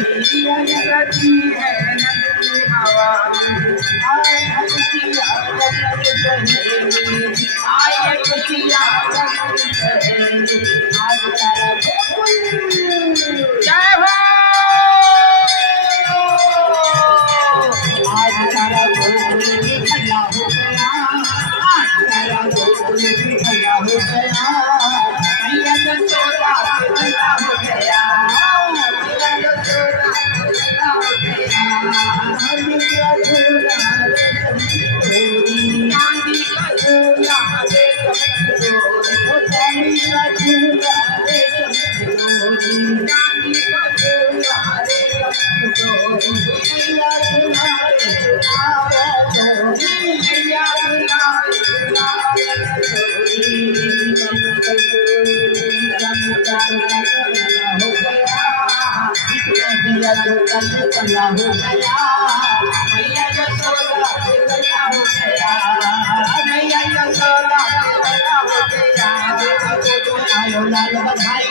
लगती है नंदी हवा आज खुशियाँ रंग कहेंगे आज खुशियाँ रंग कहेंगे आज तारा जय हो आज तारा गोकुल भी भला हो गया आज तारा गोकुल भी भला हो गया मैया यशोदा भला हो गया मैया यशोदा भला हो गया मैया यशोदा चांदी का झूला दे कमजोर चांदी का झूला दे कमजोर चांदी का झूला दे कमजोर मैया तुम्हारे आवे तो मैया तुम्हारे आवे तो हो गया मैया तो कला हो गया मैया यशोदा कला हो गया मैया यशोदा कला हो गया आयो लाल बधाई